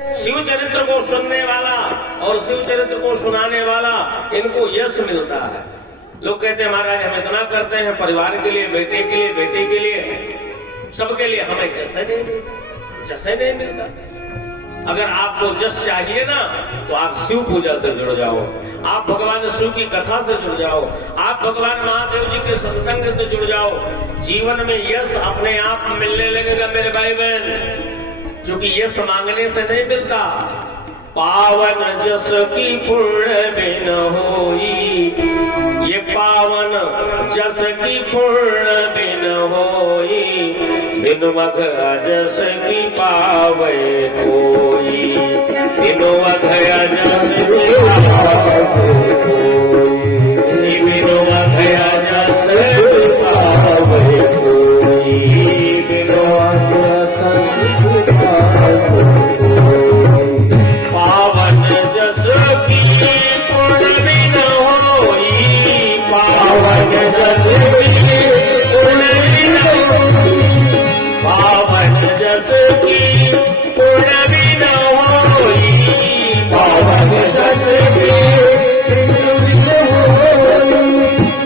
शिव चरित्र को सुनने वाला और शिव चरित्र को सुनाने वाला, इनको यश मिलता है। लोग कहते हैं महाराज हम इतना करते हैं परिवार के लिए, बेटे के लिए, बेटी के लिए, सबके लिए, हमें जैसे नहीं मिलता। अगर आपको जस चाहिए ना तो आप शिव पूजा से जुड़ जाओ, आप भगवान शिव की कथा से जुड़ जाओ, आप भगवान महादेव जी के सत्संग से जुड़ जाओ। जीवन में यश अपने आप मिलने लगेगा मेरे भाई बहन, क्योंकि यश मांगने से नहीं मिलता। पावन जस की पुण्य बिन होई, ये पावन जस की पुण्य बिन होई, बिन मघ जस की पावे कोई, बिन मघ जस की पावे कोई, बिन मघ जस की पावे कोई, बिन मघ जस की पावे कोई। पावन जस की पुण्य बिन होई, पावन जस की पुण्य बिन होई, पावन जस की पुण्य बिन होई, पावन जस की पुण्य बिन होई,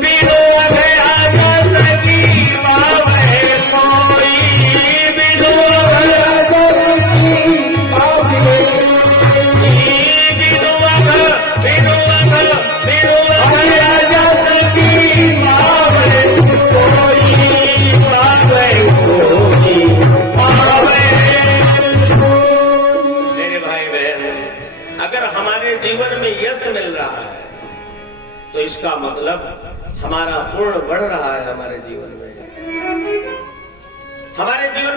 बिन गया जस की पावे कोई, बिन गया जस की पावे कोई, बिन गया जस की पावे कोई, पावे कोई, पावे। मेरे भाई बहन, अगर हमारे जीवन में यश मिल रहा है तो इसका मतलब हमारा पूर्ण बढ़ रहा है। हमारे जीवन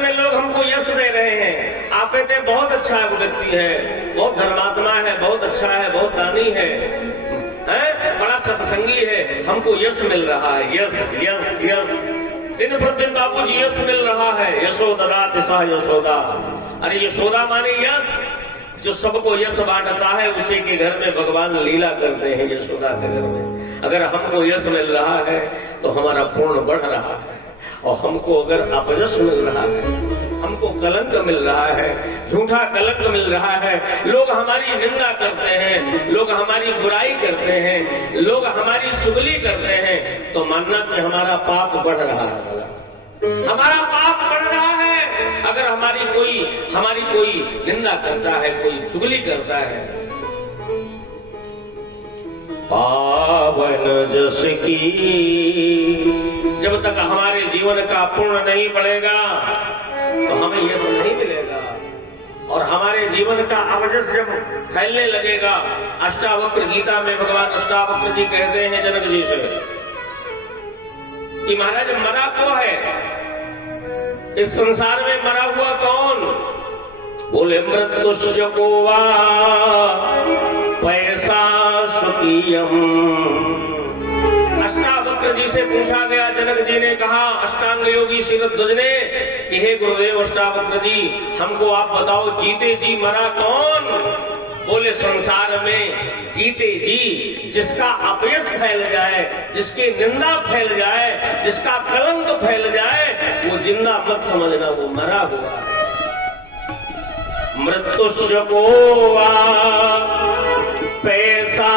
में लोग हमको यश दे रहे हैं। आप कहते हैं बहुत अच्छा व्यक्ति है, बहुत धर्मात्मा है, बहुत अच्छा है, बहुत दानी है, बड़ा सत्संगी है, हमको यश मिल रहा है। यश यश यश, दिन प्रतिदिन बाबूजी यश मिल रहा है। यशोदा दिशा यशोदा, अरे यशोदा माने यश, जो सबको यश बांटता है उसी के घर में भगवान लीला करते हैं। यशोदा के घर में अगर हमको यश मिल रहा है तो हमारा पूर्ण बढ़ रहा है, और हमको अगर अपयश मिल रहा है, हमको कलंक मिल रहा है, झूठा कलंक मिल रहा है, लोग हमारी निंदा करते हैं, लोग हमारी बुराई करते हैं, लोग हमारी चुगली करते हैं, तो मानना कि हमारा पाप बढ़ रहा है, हमारा पाप बढ़ रहा है। अगर हमारी कोई निंदा करता है, कोई चुगली करता है। पावन जस की, जब तक हमारे जीवन का पूर्ण नहीं बढ़ेगा तो हमें यश नहीं मिलेगा, और हमारे जीवन का अवजस जब फैलने लगेगा। अष्टावक्र गीता में भगवान अष्टावक्र जी कहते हैं जनक जी से कि महाराज मरा क्यों है, इस संसार में मरा हुआ कौन? बोले मृत्युष्य को वा पैसा सुखियम। अष्टावक्र जी से पूछा गया, जनक जी ने कहा, अष्टांग योगी शिरध्वज ने कि हे गुरुदेव अष्टावक्र जी, हमको आप बताओ जीते जी मरा कौन? बोले संसार में जीते जी जिसका अपयश फैल जाए, जिसकी निंदा फैल जाए, जिसका कलंक फैल जाए, वो जिंदा मत समझना, वो मरा हुआ है। मृत्युष्य को पैसा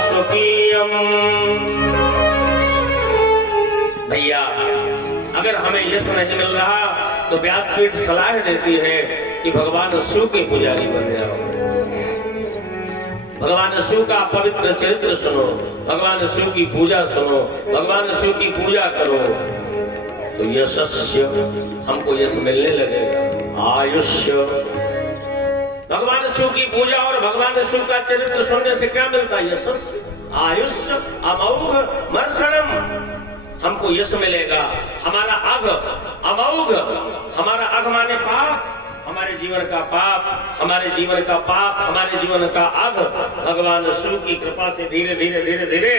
सुखियम। भैया अगर हमें यश नहीं मिल रहा तो व्यासपीठ सलाह देती है कि भगवान शिव के पुजारी बन जाओ, भगवान शिव का पवित्र चरित्र सुनो, भगवान शिव की पूजा सुनो, भगवान शिव की पूजा करो, तो यशस्य हमको यश मिलने लगेगा। आयुष्य, भगवान शिव की पूजा और भगवान शिव का चरित्र सुनने से क्या मिलता है? यशस्य, आयुष्य, अमौघ मर्षणम, हमको यश मिलेगा। हमारा अघ अमौघ, हमारा अघ माने पाप, हमारे जीवन का पाप, हमारे जीवन का पाप, हमारे जीवन का अघ भगवान शिव की कृपा से धीरे धीरे धीरे धीरे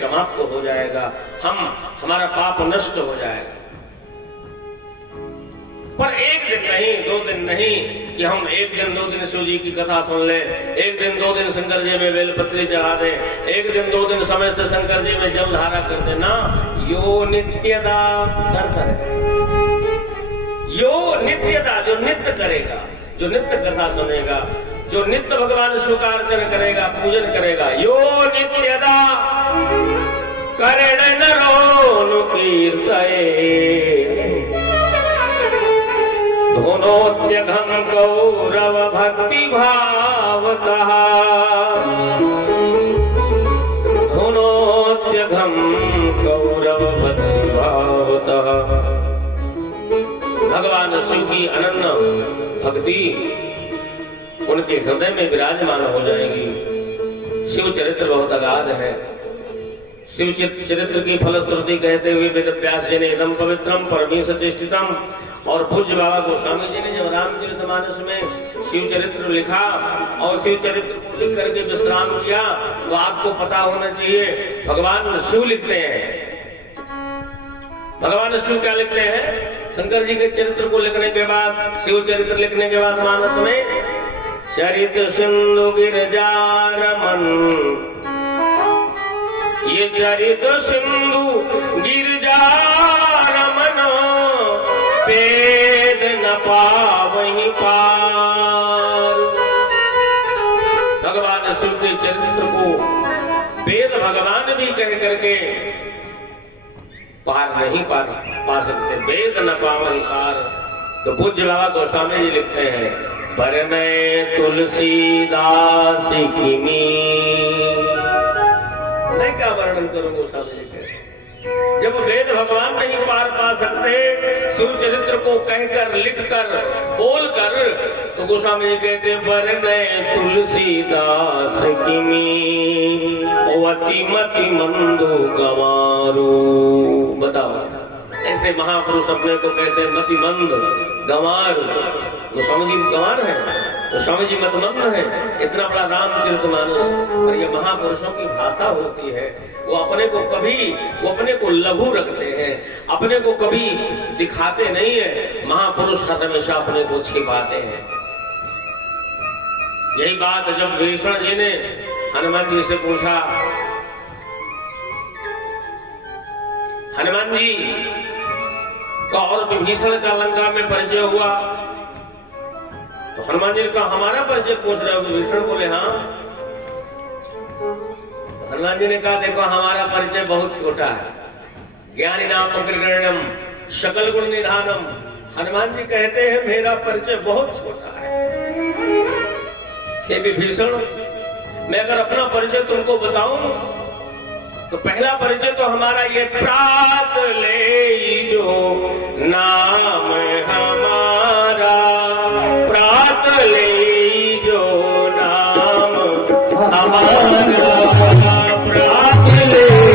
समाप्त हो जाएगा। हमारा पाप नष्ट हो जाएगा। पर एक दिन नहीं, 2 दिन नहीं कि हम 1 दिन 2 दिन शिव जी की कथा सुन ले, 1 दिन 2 दिन शंकर जी में बेलपत्री चढ़ा दे, 1 दिन 2 दिन समय से शंकर जी में जल धारा कर देना। यो नित्यदा शर्त है, यो नित्यदा, जो नित्य करेगा, जो नित्य कथा सुनेगा, जो नित्य भगवान शिव का अर्चन करेगा, पूजन करेगा, यो नित्यदा करण नरो कीर्तये धुनोत्यघं कौरव भक्ति भावतः धुनोत्यघं कौरव भक्ति भावतः। भगवान शिव की अनन्य भक्ति उनके हृदय में विराजमान हो जाएगी। शिव चरित्र बहुत अगाध है। शिव चरित्र की फलश्रुति कहते हुए वेद व्यास जी ने इदम पवित्रम परमेश चेष्टितम, और पूज्य बाबा गोस्वामी जी ने जब रामचरितमानस में शिव चरित्र लिखा और शिव चरित्र को लिख करके विश्राम किया, तो आपको पता होना चाहिए भगवान शिव लिखते हैं। भगवान शिव क्या लिखते हैं? शंकर जी के चरित्र को लिखने के बाद, शिव चरित्र लिखने के बाद मानस में चरित सिंधु गिरजारमन, ये चरित सिंधु गिरजारमन वेद न पावहि पार। भगवान शिव के चरित्र को वेद भगवान भी कह करके पार नहीं पा सकते। वेद न पावहि पार। तो पूज्य बाबा गोस्वामी जी लिखते हैं, बरनय तुलसीदास की मैं क्या वर्णन करूं गोस्वामी जी के। जब वेद भगवान नहीं पार पा सकते, शिव चरित्र को कहकर, लिखकर, बोलकर, तो गोस्वामी जी कहते बरनय तुलसीदास की अति मति मंदो गंवारो। बताओ, ऐसे महापुरुष अपने को कहते हैं मति मंद, गंवार। गोस्वामी जी गंवार है, गोस्वामी जी मतमग्न है। इतना बड़ा रामचरितमानस, और ये महापुरुषों की भाषा होती है। वो अपने को लघु रखते हैं, अपने को कभी दिखाते नहीं है। महापुरुष हमेशा अपने को छिपाते हैं। यही बात जब विभीषण जी ने हनुमान जी से पूछा, हनुमान जी का और विभीषण का लंका में परिचय हुआ, तो हनुमान जी ने कहा हमारा परिचय पूछ रहे हो? विभीषण बोले हाँ। तो हनुमान जी ने कहा देखो हमारा परिचय बहुत छोटा है। ज्ञानी नाम अग्रगण्यम सकल गुण निधानम। हनुमान जी कहते हैं मेरा परिचय बहुत छोटा है। हे विभीषण, मैं अगर अपना परिचय तुमको बताऊं तो पहला परिचय तो हमारा ये, प्रात ले जो नाम हमारा, प्रात ले जो नाम हमारा, प्रात ले जो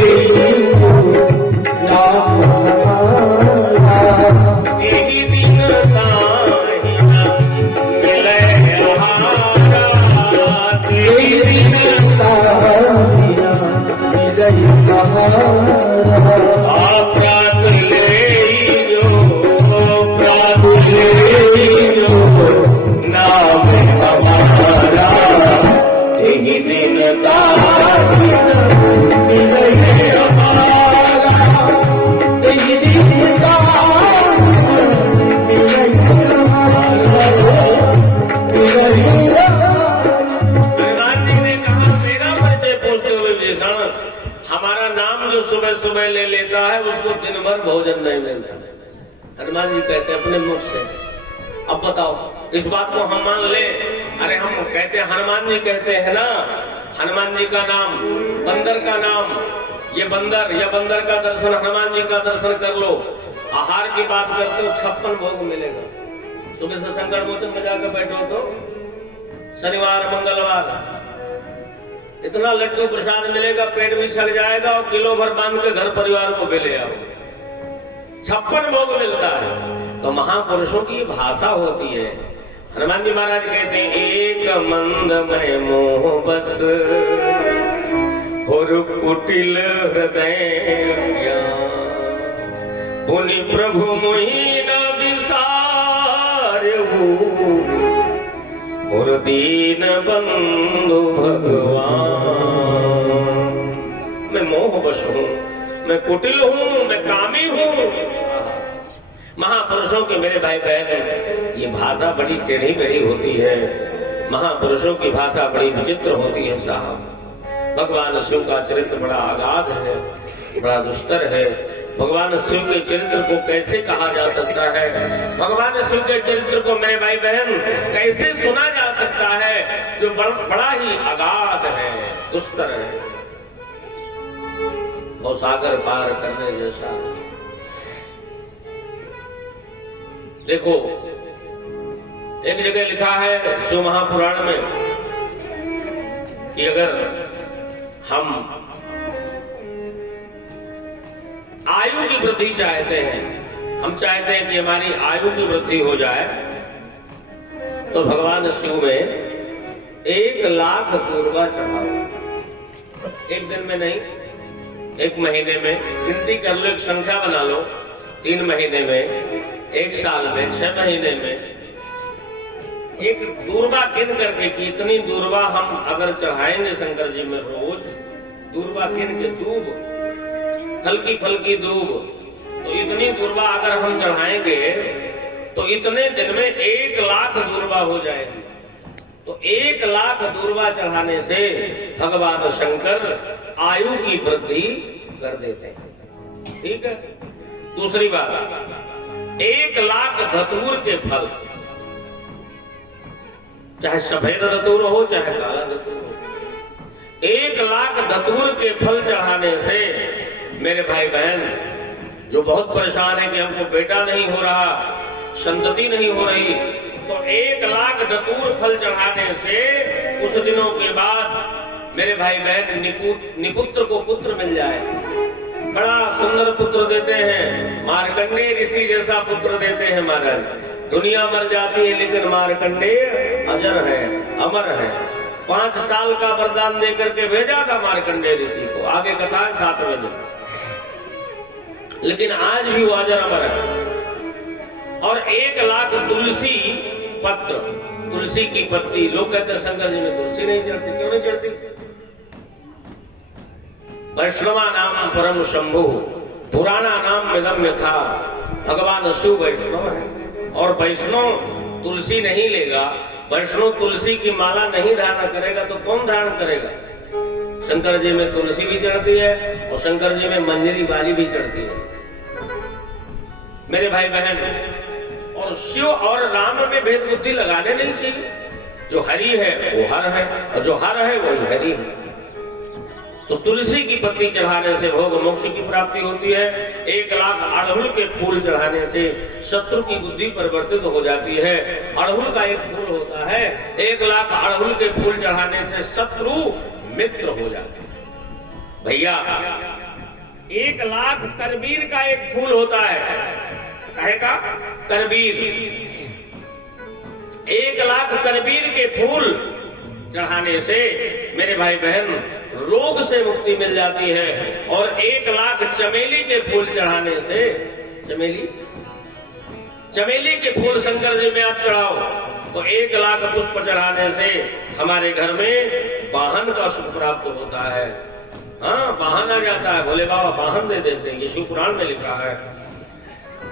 नाम हमारा, यही दिन साहिना मिले हमारा, यही दिन साहिना सुबह सुबह ले लेता है उसको दिन भर भोजन नहीं मिलता। हनुमान जी कहते हैं अपने मुख से। अब बताओ, इस बात को हम मान ले? अरे हम कहते हैं, हनुमान जी कहते हैं ना, हनुमान जी का नाम, बंदर का नाम, ये बंदर या बंदर का दर्शन, हनुमान जी का दर्शन कर लो। आहार की बात करते हो 56 भोग मिलेगा। सुबह से संकट मोचन में जाकर बैठो तो शनिवार मंगलवार इतना लड्डू प्रसाद मिलेगा, पेट भी छक जाएगा और किलो भर बांध के घर परिवार को भी ले आओ। 56 भोग मिलता है। तो महापुरुषों की भाषा होती है। हनुमान जी महाराज कहते हैं, एक मंद में मोह बस और कुटिल हृदय पुनि प्रभु मोहि न विसारहु और दीन बंधु भगवान। मैं मोह बश हूँ, मैं कुटिल हूँ, मैं कामी हूँ, महापुरुषों के मेरे भाई बहन ये भाषा बड़ी टेढ़ी मेढ़ी होती है, महापुरुषों की भाषा बड़ी विचित्र होती है साहब। भगवान शिव का चरित्र बड़ा अगाध है, बड़ा दुस्तर है। भगवान शिव के चरित्र को कैसे कहा जा सकता है, भगवान शिव के चरित्र को मेरे भाई बहन कैसे सुना जा सकता है, जो बड़ा ही अगाध है, दुस्तर है, और सागर पार करने जैसा। देखो एक जगह लिखा है शिव महापुराण में कि अगर हम आयु की वृद्धि चाहते हैं, हम चाहते हैं कि हमारी आयु की वृद्धि हो जाए, तो भगवान शिव में 1,00,000 दूर्वा चढ़ाओ। एक दिन में नहीं, एक महीने में गिनती कर लो, एक संख्या बना लो, 3 महीने में, 1 साल में, 6 महीने में एक दूर्वा गिन करके कि इतनी दूर्वा हम अगर चढ़ाएंगे शंकर जी में रोज, दूर्वा गिन के दूब, हल्की फल्की दूब, तो इतनी दूर्वा अगर हम चढ़ाएंगे तो इतने दिन में 1,00,000 दूर्वा हो जाएगी। तो 1,00,000 दूर्वा चढ़ाने से भगवान शंकर आयु की वृद्धि कर देते हैं। ठीक है। दूसरी बात, 1,00,000 धतूर के फल, चाहे सफेद धतूर हो चाहे काला धतूर हो, 1,00,000 धतूर के फल चढ़ाने से मेरे भाई बहन जो बहुत परेशान है कि हमको बेटा नहीं हो रहा, संतति नहीं हो रही, तो 1,00,000 धतूर फल चढ़ाने से कुछ दिनों के बाद मेरे भाई बहन निपुत्र को पुत्र मिल जाए। बड़ा सुंदर पुत्र देते हैं, मार्कंडेय ऋषि जैसा पुत्र देते हैं महाराज। दुनिया मर जाती है लेकिन मार्कंडेय अजर है, अमर है। 5 साल का वरदान देकर के भेजा था मार्कंडेय ऋषि को, आगे कथा है 7वें दिन, लेकिन आज भी वो अजर अमर है। और 1,00,000 तुलसी पत्र, तुलसी की पत्ती, लोग कहते हैं शंकर जी में तुलसी नहीं चढ़ती, क्यों नहीं चढ़ती? वैष्णवा नाम परम शंभु, पुराना नाम मिदम यथा, भगवान शिव वैष्णव है। और वैष्णव तुलसी नहीं लेगा, वैष्णव तुलसी की माला नहीं धारण करेगा तो कौन धारण करेगा? शंकर जी में तुलसी भी चढ़ती है और शंकर जी में मंजरी वाली भी चढ़ती है मेरे भाई बहन। और शिव और राम में भेद बुद्धि लगाने नहीं चाहिए। जो हरि है वो हर है और जो हर है वही हरि है। तो तुलसी की पत्ती चढ़ाने से भोग मोक्ष की प्राप्ति होती है। 1,00,000 अड़हुल के फूल चढ़ाने से शत्रु की बुद्धि परिवर्तित हो जाती है। अड़हुल का एक फूल होता है, 1,00,000 अड़हुल के फूल चढ़ाने से शत्रु मित्र हो जाते हैं। भैया 1,00,000 करबीर का एक फूल होता है, कहेगा करबीर, 1,00,000 करबीर के फूल चढ़ाने से मेरे भाई बहन रोग से मुक्ति मिल जाती है। और 1,00,000 चमेली के फूल चढ़ाने से, चमेली के फूल शंकर जी में आप चढ़ाओ तो 1,00,000 पुष्प चढ़ाने से हमारे घर में वाहन का सुख प्राप्त होता है। हाँ, वाहन आ जाता है, भोले बाबा वाहन दे देते हैं, ये शिव पुराण में लिखा है।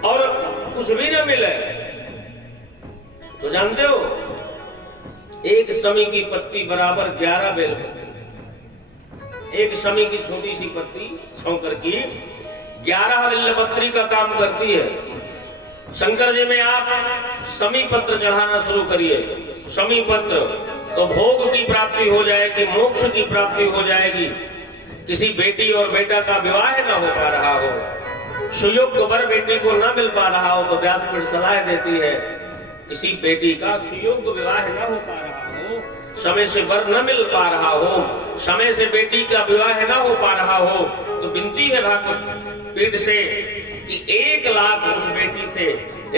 और कुछ भी न मिले तो जानते हो, एक शमी की पत्ती बराबर 11 बेल पत्ती, एक शमी की छोटी सी पत्ती छौंकर की 11 बेलपत्री का काम करती है। शंकर जी में आप शमी पत्र चढ़ाना शुरू करिए, शमी पत्र, तो भोग की प्राप्ति हो जाएगी, मोक्ष की प्राप्ति हो जाएगी। किसी बेटी और बेटा का विवाह न हो पा रहा हो, सुयोग्य वर बेटी को न मिल पा रहा हो तो व्यासपीठ सलाह देती है, किसी बेटी का सुयोग्य विवाह न हो पा रहा हो, समय से वर न मिल पा रहा हो, समय से बेटी का विवाह न हो पा रहा हो, तो विनती है भागवत पीठ से कि 1,00,000 उस बेटी से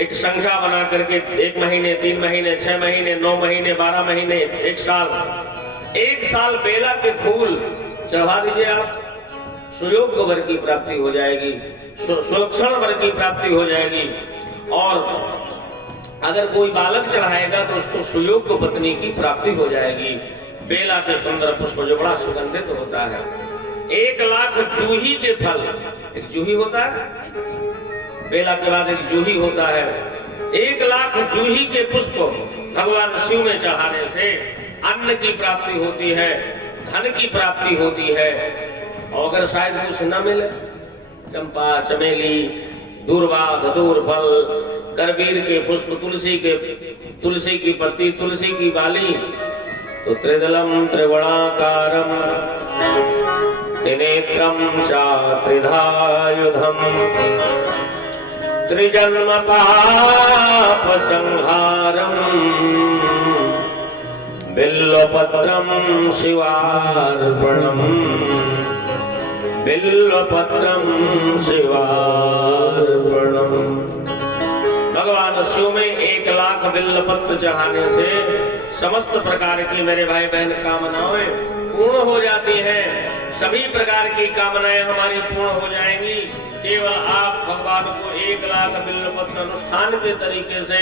एक संख्या बना करके 1 महीने, 3 महीने, 6 महीने, 9 महीने, 12 महीने, 1 साल बेला के फूल चढ़ा दीजिए आप, सुयोग्य वर की प्राप्ति हो जाएगी, सुलक्षण वर की प्राप्ति हो जाएगी। और अगर कोई बालक चढ़ाएगा तो उसको सुयोग्य पत्नी की प्राप्ति हो जाएगी। बेला के सुंदर पुष्प जो बड़ा सुगंधित होता है। 1,00,000 जूही के फल, एक जूही होता है, बेला के बाद एक जूही होता है। 1,00,000 जूही के पुष्प भगवान शिव में चढ़ाने से अन्न की प्राप्ति होती है, धन की प्राप्ति होती है। और अगर शायद कुछ न मिले, चंपा, चमेली, दूर्वा, धतूर फल, करबीर के पुष्प, तुलसी की पत्ती, तुलसी की बाली, तो त्रिदलम त्रिवर्णाकारम त्रिनेत्रम च त्रिधायुधम त्रिजन्म पाप संहारम बिल्वपत्रम शिवार्पणम बिल्वपत्रम शिवार्पणम। भगवान शिव में 1,00,000 बिल्वपत्र चढ़ाने से समस्त प्रकार की मेरे भाई बहन कामनाएं पूर्ण हो जाती हैं। सभी प्रकार की कामनाएं हमारी पूर्ण हो जाएंगी। केवल आप भगवान को 1,00,000 बिल्वपत्र अनुष्ठान के तरीके से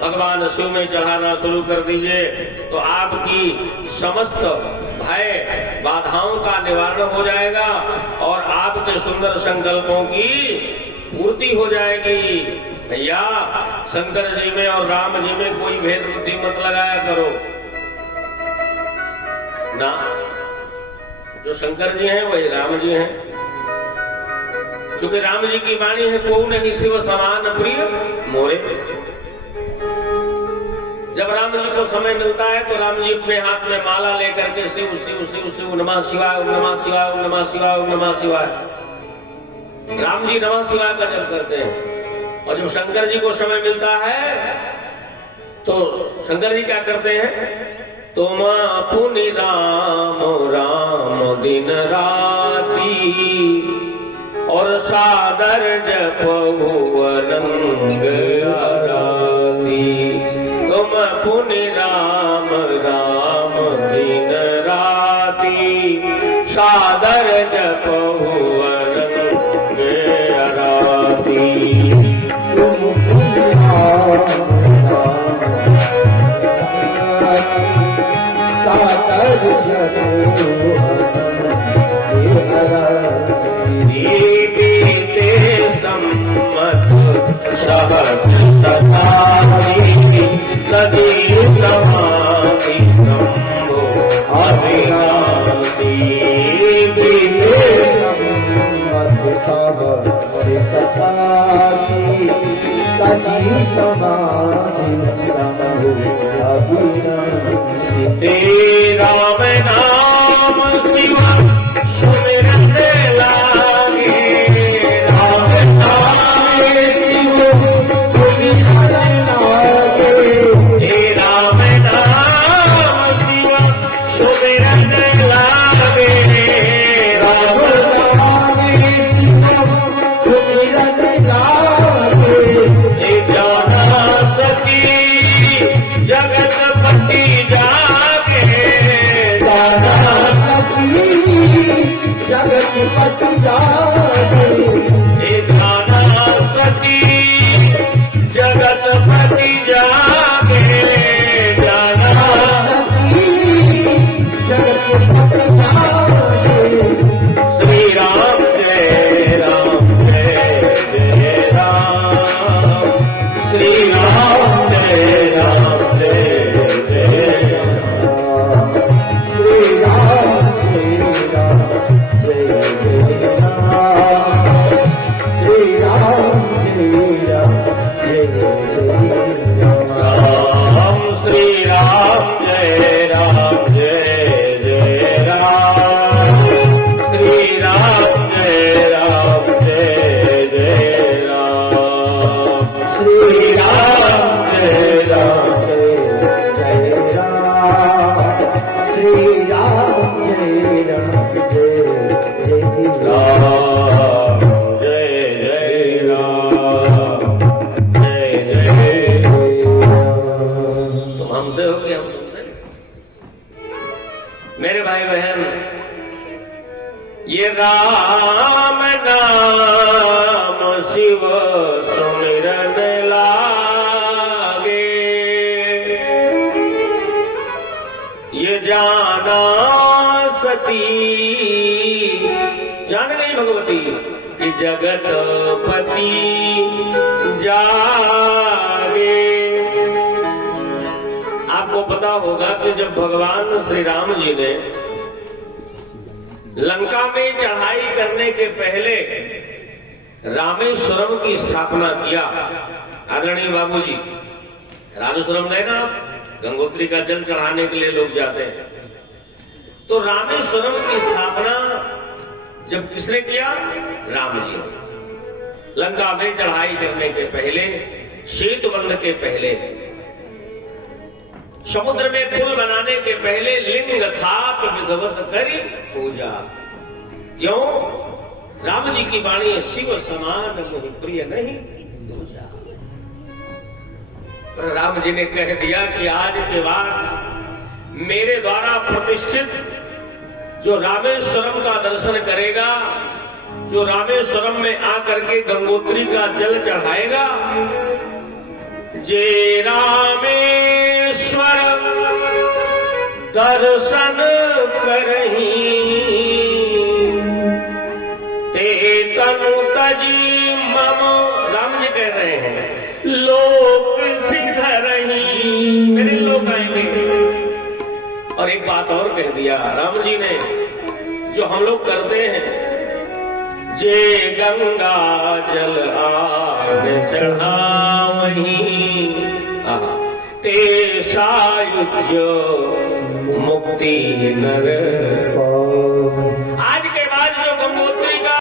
भगवान शिव में चढ़ाना शुरू कर दीजिए, तो आपकी समस्त भय बाधाओं का निवारण हो जाएगा और आपके सुंदर संकल्पों की पूर्ति हो जाएगी। भैया, शंकर जी में और राम जी में कोई भेद बुद्धि मत लगाया करो ना। जो शंकर जी हैं वही राम जी हैं, क्योंकि राम जी की वाणी है, को नहीं शिव समान प्रिय मोरे। जब राम जी को समय मिलता है तो राम जी अपने हाथ में माला लेकर के शिव शिव शिव शिव नमः शिवाय, नमः शिवाय, नमः शिवाय, नमः शिवाय, राम जी नमः शिवाय का जप करते हैं। और जब शंकर जी को समय मिलता है तो शंकर जी क्या करते हैं, तुम पुनि राम राम दिन राती और सादर जपहु अनंग आराती। तुम पुनि राम राम दिन राती सादर जपहु अनंग आराती। राम नाम शिवा सुमिरन लागे, राम नाम शिव सुमिरन लागे, राम नाम शिवा सुमिरन लागे, राम नाम शिव सुमिरन लागे। जाना सकी जगत पति जागे, जाना सकी जगत पति जागे, जाना सकी जगत पति जागे, जाना सकी जगत पति जागे। श्री राम जय राम जय जय राम, श्री राम जय राम जय जय राम, श्री राम जय राम जय जय राम, श्री राम जय राम जय जय राम, श्री राम जय राम जय जय राम, श्री राम जय राम जय जय राम, श्री राम जय राम जय जय राम, श्री राम जय राम जय जय राम, जय जय राम, जय जय राम। तुम हमसे हो कि हम तुमसे? मेरे भाई बहन, ये राम नाम शिव सुमिरन लागे, ये जाना सती, जान गई भगवती कि जगतपति जागे। आपको पता होगा कि जब भगवान श्री राम जी ने लंका में चढ़ाई करने के पहले रामेश्वरम की स्थापना किया। आदरणीय बाबूजी, रामेश्वरम गए ना आप? गंगोत्री का जल चढ़ाने के लिए लोग जाते हैं। तो रामेश्वरम की स्थापना जब किसने किया? राम जी ने। लंका में चढ़ाई करने के पहले, सेतुबंध के पहले, समुद्र में पुल बनाने के पहले लिंग थाप विधवत करी पूजा। क्यों? राम जी की वाणी शिव समान मोहि प्रिय नहीं दूजा। राम जी ने कह दिया कि आज के बाद मेरे द्वारा प्रतिष्ठित जो रामेश्वरम का दर्शन करेगा, जो रामेश्वरम में आकर के गंगोत्री का जल चढ़ाएगा, जे रामेश्वर दर्शन करही ते तनु तजी मम। राम जी कह रहे हैं लोक सिधरही, मेरे लोग आएंगे। और एक बात और कह दिया राम जी ने, जो हम लोग करते हैं, जे गंगा जल आन चढ़ावही ते सायुज्य मुक्ति नर। आज के बाद जो गंगोत्री का